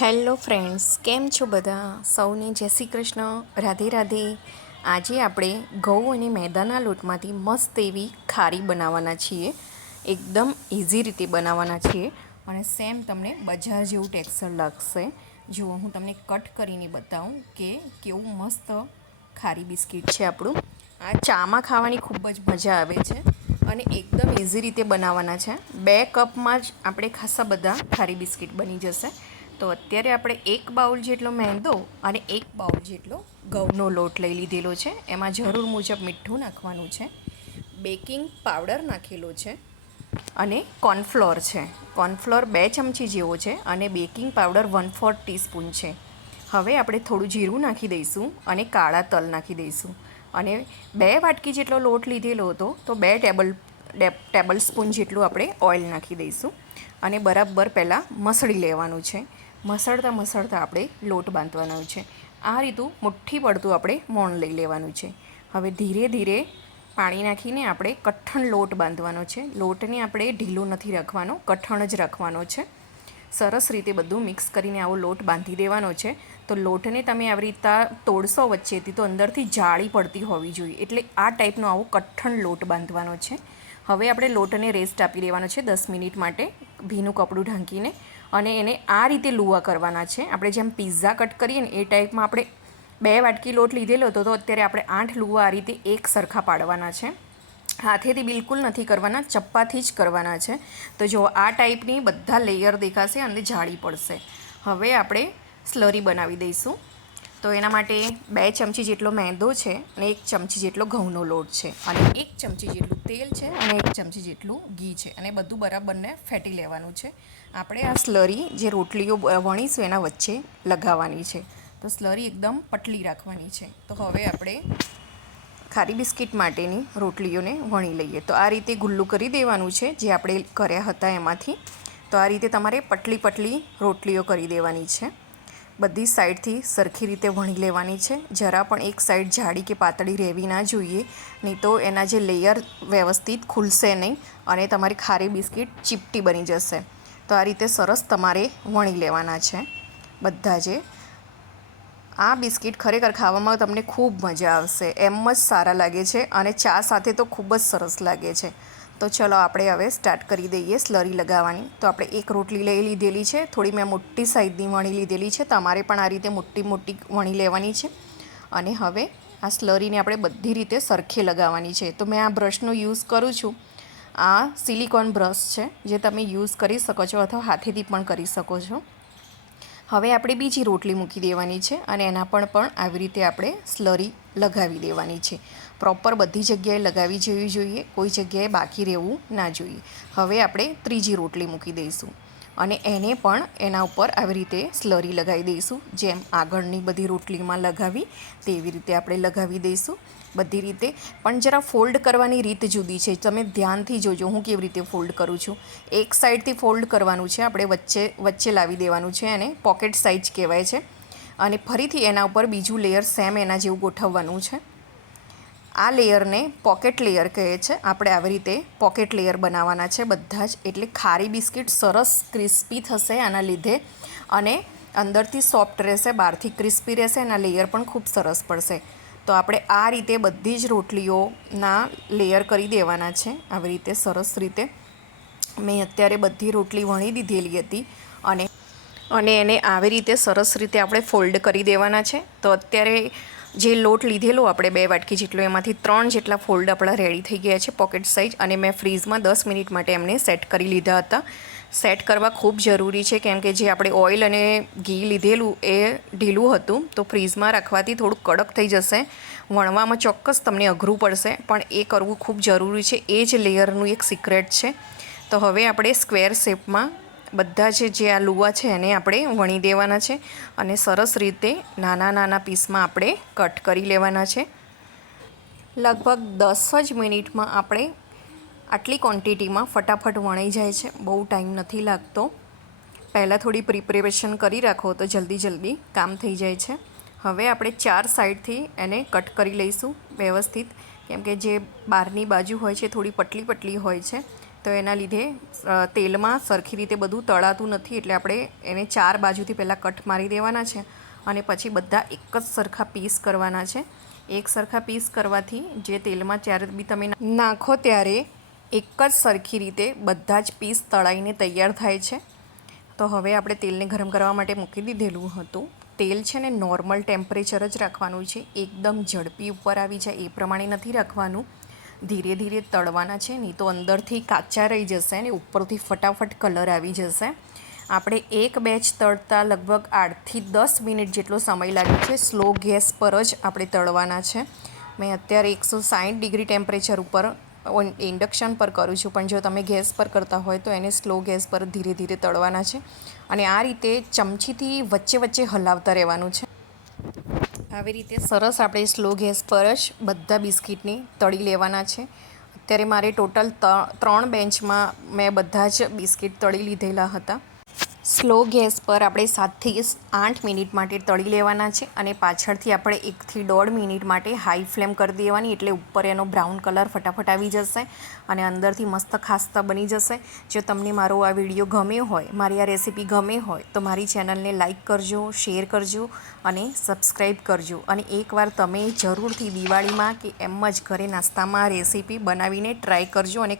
Hello friends, કેમ છો બધા? સૌને જય શ્રી કૃષ્ણ, રાધે રાધે. આજે આપણે ઘઉં અને મેદાના લોટમાંથી મસ્ત એવી ખારી બનાવવાના છીએ. એકદમ ઇઝી રીતે બનાવવાના છીએ અને સેમ તમને બજાર જેવું ટેક્સચર લાગશે. જુઓ, હું તમને કટ કરીને બતાવું કે કેવું મસ્ત ખારી બિસ્કિટ છે આપણું. આ ચામાં ખાવાની ખૂબ જ મજા આવે છે અને એકદમ ઇઝી રીતે બનાવવાના છે. 2 કપમાં જ આપણે ખાસા બધા ખારી બિસ્કિટ બની જશે. તો અત્યારે આપણે 1 બાઉલ જેટલો મેંદો અને 1 બાઉલ જેટલો ઘઉંનો લોટ લઈ લીધેલો છે. એમાં જરૂર મુજબ મીઠું નાખવાનું છે, બેકિંગ પાવડર નાખેલો છે અને કોર્નફ્લોર છે. કોર્નફ્લોર 2 ચમચી જેવો છે અને બેકિંગ પાવડર 1/4 ટીસ્પૂન છે. હવે આપણે થોડું જીરું નાખી દઈશું અને કાળા તલ નાખી દઈશું. અને 2 વાટકી જેટલો લોટ લીધેલો હતો તો 2 ટેબલ સ્પૂન જેટલું આપણે ઓઇલ નાખી દઈશું અને બરાબર પહેલાં મસળી લેવાનું છે. મસળતા આપણે લોટ બાંધવાનો છે. આ રીતું મુઠ્ઠી પડતું આપણે મોણ લઈ લેવાનું છે. હવે ધીરે ધીરે પાણી નાખીને આપણે કઠણ લોટ બાંધવાનો છે. લોટને આપણે ઢીલો નથી રાખવાનો, કઠણ જ રાખવાનો છે. સરસ રીતે બધું મિક્સ કરીને આવો લોટ બાંધી દેવાનો છે. તો લોટને તમે આવી રીતે તોડશો વચ્ચેથી તો અંદરથી જાળી પડતી હોવી જોઈએ, એટલે આ ટાઈપનો આવો કઠણ લોટ બાંધવાનો છે. હવે આપણે લોટને રેસ્ટ આપી દેવાનો છે 10 મિનિટ માટે ભીનું કપડું ઢાંકીને, અને એને આ રીતે લુવા કરવાના છે. આપણે જેમ પિઝા કટ કરીએ ને એ ટાઈપમાં આપણે 2 વાટકી લોટ લીધેલો હતો તો અત્યારે આપણે 8 લુવા આ રીતે એક સરખા પાડવાના છે. હાથેથી બિલકુલ નથી કરવાના, ચપ્પાથી જ કરવાના છે. તો જો આ ટાઈપની બધા લેયર દેખાશે અને જાળી પડશે. હવે આપણે સ્લરી બનાવી દઈશું. તો એના માટે 2 ચમચી જેટલો મેંદો છે અને 1 ચમચી જેટલો ઘઉંનો લોટ છે અને 1 ચમચી જેટલું તેલ છે અને 1 ચમચી જેટલું ઘી છે અને બધું બરાબરને ફેટી લેવાનું છે. આપણે આ સ્લરી જે રોટલીઓ વણીશું એના વચ્ચે લગાવવાની છે. તો સ્લરી એકદમ પતલી રાખવાની છે. તો હવે આપણે ખારી બિસ્કિટ માટેની રોટલીઓને વણી લઈએ. તો આ રીતે ગુલ્લું કરી દેવાનું છે જે આપણે કર્યા હતા એમાંથી. તો આ રીતે તમારે પતલી પતલી રોટલીઓ કરી દેવાની છે. બધી સાઈડથી સરખી રીતે વણી લેવાની છે. જરા પણ એક સાઈડ જાડી કે પાતળી રહેવી ના જોઈએ, નહીં તો એના જે લેયર વ્યવસ્થિત ખુલશે નહીં અને તમારી ખારી બિસ્કિટ ચીપટી બની જશે. તો આ રીતે સરસ તમારે વણી લેવાના છે બધા જે. આ બિસ્કિટ ખરેખર ખાવામાં તમને ખૂબ મજા આવશે, એમ જ સારા લાગે છે અને ચા સાથે તો ખૂબ જ સરસ લાગે છે. તો ચલો આપણે હવે સ્ટાર્ટ કરી દઈએ સ્લરી લગાવવાની. તો આપણે એક રોટલી લઈ લીધેલી છે, થોડી મેં મોટી સાઈઝની વણી લીધેલી છે. તમારે પણ આ રીતે મોટી મોટી વણી લેવાની છે. અને હવે આ સ્લરીને આપણે બધી રીતે સરખે લગાવવાની છે. તો મેં આ બ્રશનો યુઝ કરું છું. આ સિલિકોન બ્રશ છે જે તમે યુઝ કરી શકો છો અથવા હાથેથી પણ કરી શકો છો. હવે આપણે બીજી રોટલી મૂકી દેવાની છે અને એના પણ આવી રીતે આપણે સ્લરી લગાવી દેવાની છે. પ્રોપર બધી જગ્યાએ લગાવી જવી જોઈએ, કોઈ જગ્યાએ બાકી રહેવું ના જોઈએ. હવે આપણે ત્રીજી રોટલી મૂકી દઈશું અને એને પણ એના ઉપર આવી રીતે સ્લરી લગાવી દઈશું. જેમ આગળની બધી રોટલીમાં લગાવી તેવી રીતે આપણે લગાવી દઈશું બધી રીતે. પણ જરા ફોલ્ડ કરવાની રીત જુદી છે, તમે ધ્યાનથી જોજો હું કેવી રીતે ફોલ્ડ કરું છું. એક સાઈડથી ફોલ્ડ કરવાનું છે, આપણે વચ્ચે લાવી દેવાનું છે. એને પોકેટ સાઇઝ કહેવાય છે. અને ફરીથી એના ઉપર બીજું લેયર સેમ એના જેવું ગોઠવવાનું છે. આ લેયરને પોકેટ લેયર કહે છે. આપણે આવી રીતે પોકેટ લેયર બનાવવાના છે બધા જ. એટલે ખારી બિસ્કિટ સરસ ક્રિસ્પી થશે આના લીધે અને અંદરથી સોફ્ટ રહેશે, બહારથી ક્રિસ્પી રહેશે. એના લેયર પણ ખૂબ સરસ પડશે. તો આપણે આ રીતે બધી જ રોટલીઓના લેયર કરી દેવાના છે આવી રીતે સરસ રીતે. મેં અત્યારે બધી રોટલી વણી દીધેલી હતી અને એને આવી રીતે સરસ રીતે આપણે ફોલ્ડ કરી દેવાના છે. તો અત્યારે જે લોટ લીધેલો આપણે 2 વાટકી જેટલો, એમાંથી 3 જેટલા ફોલ્ડ આપણા રેડી થઈ ગયા છે પોકેટ સાઇઝ. અને મેં ફ્રીઝમાં 10 મિનિટ માટે એમને સેટ કરી લીધા હતા. સેટ કરવા ખૂબ જરૂરી છે કેમ કે જે આપણે ઓઇલ અને ઘી લીધેલું એ ઢીલું હતું, તો ફ્રીઝમાં રાખવાથી થોડુંક કડક થઈ જશે. વણવામાં ચોક્કસ તમને અઘરું પડશે, પણ એ કરવું ખૂબ જરૂરી છે. એ જ લેયરનું એક સિક્રેટ છે. તો હવે આપણે સ્ક્વેર શેપમાં બધા જે આ લુવા છે એને આપણે વણી દેવાના છે અને સરસ રીતે નાના નાના પીસમાં આપણે કટ કરી લેવાના છે. લગભગ 10 જ મિનિટમાં આપણે આટલી ક્વોન્ટિટીમાં ફટાફટ વણાઈ જાય છે, બહુ ટાઈમ નથી લાગતો. પહેલાં થોડી પ્રિપરેશન કરી રાખો તો જલ્દી કામ થઈ જાય છે. હવે આપણે 4 સાઈડથી એને કટ કરી લઈશું વ્યવસ્થિત, કેમ કે જે બહારની બાજુ હોય છે થોડી પતલી હોય છે, તો એના લીધે તેલમાં સરખી રીતે બધું તળાતું નથી, એટલે આપણે એને 4 બાજુથી પહેલાં કટ મારી દેવાના છે અને પછી બધા એક જ સરખા પીસ કરવાના છે. એક સરખા પીસ કરવાથી જે તેલમાં જ્યારે બી તમે નાખો ત્યારે એક જ સરખી રીતે બધા જ પીસ તળાઈને તૈયાર થાય છે. તો હવે આપણે તેલને ગરમ કરવા માટે મૂકી દીધેલું હતું. તેલ છે ને નોર્મલ ટેમ્પરેચર જ રાખવાનું છે, એકદમ ઝડપી ઉપર આવી જાય એ પ્રમાણે નથી રાખવાનું. ધીરે ધીરે તળવાના છે, નહીં તો અંદરથી કાચા રહી જશે અને ઉપરથી ફટાફટ કલર આવી જશે. આપણે એક બેચ તળતા લગભગ 8થી 10 મિનિટ જેટલો સમય લાગે છે. સ્લો ગેસ પર જ આપણે તળવાના છે. મેં અત્યારે 160 ડિગ્રી ટેમ્પરેચર ઉપર ઇન્ડક્શન પર કરું છું, પણ જો તમે ગેસ પર કરતા હોય તો એને સ્લો ગેસ પર ધીરે ધીરે તળવાના છે અને આ રીતે ચમચીથી વચ્ચે વચ્ચે હલાવતા રહેવાનું છે. આવી રીતે સરસ આપણે સ્લો ગેસ પર જ બધા બિસ્કિટને તળી લેવાના છે. અત્યારે મારે ટોટલ 3 બેન્ચમાં મેં બધા જ બિસ્કિટ તળી લીધેલા હતા. સ્લો ગેસ પર આપણે 7થી 8 મિનિટ માટે તળી લેવાના છે અને પાછળથી આપણે 1થી 1.5 મિનિટ માટે હાઈ ફ્લેમ કરી દેવાની, એટલે ઉપર એનો બ્રાઉન કલર ફટાફટ આવી જશે અને અંદરથી મસ્ત ખાસ્તા બની જશે. જો તમને મારો આ વિડીયો ગમ્યો હોય, મારી આ રેસીપી ગમે હોય તો મારી ચેનલને લાઇક કરજો, શેર કરજો અને સબસ્ક્રાઈબ કરજો. અને એકવાર તમે જરૂરથી દિવાળીમાં કે એમ જ ઘરે નાસ્તામાં રેસીપી બનાવીને ટ્રાય કરજો અને